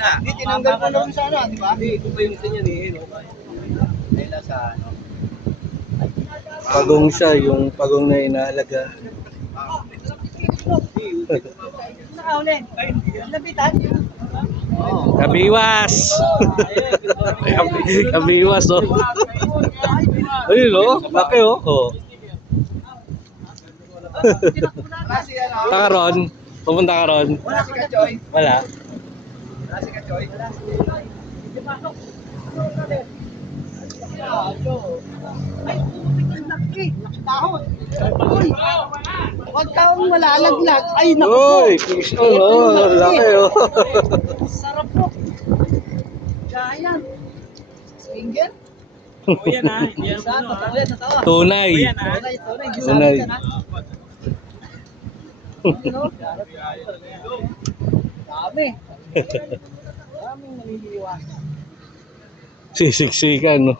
Hindi, tinanggal ko lang sa ano, di ba? Hindi, ito pa yung isa niya eh. Dahil sa ano. Pagong siya, yung pagong na inaalaga. Nakaulit. Lapitan. Kabiwas! Kabiwas, oh. Ayun, oh. Laki, oh. Oh. Taka ron. Pupunta ka ron. Wala si Kachoy. Wala. Wala si Kachoy. Ay, ang laki. Dahon. Uy. Huwag kang malalaglag. Ay, naku po. Uy, fish on, oh. Laki, oh. Sarap po. Giant. Swinger. O yan ha. Yan Sa ano ha. totoo yan, totoo. Tunay. O yan ha. Tunay, tunay. Tunay. Gisali ka na. Ano? Dami. Daming maliliwan. Sisiksikan, no.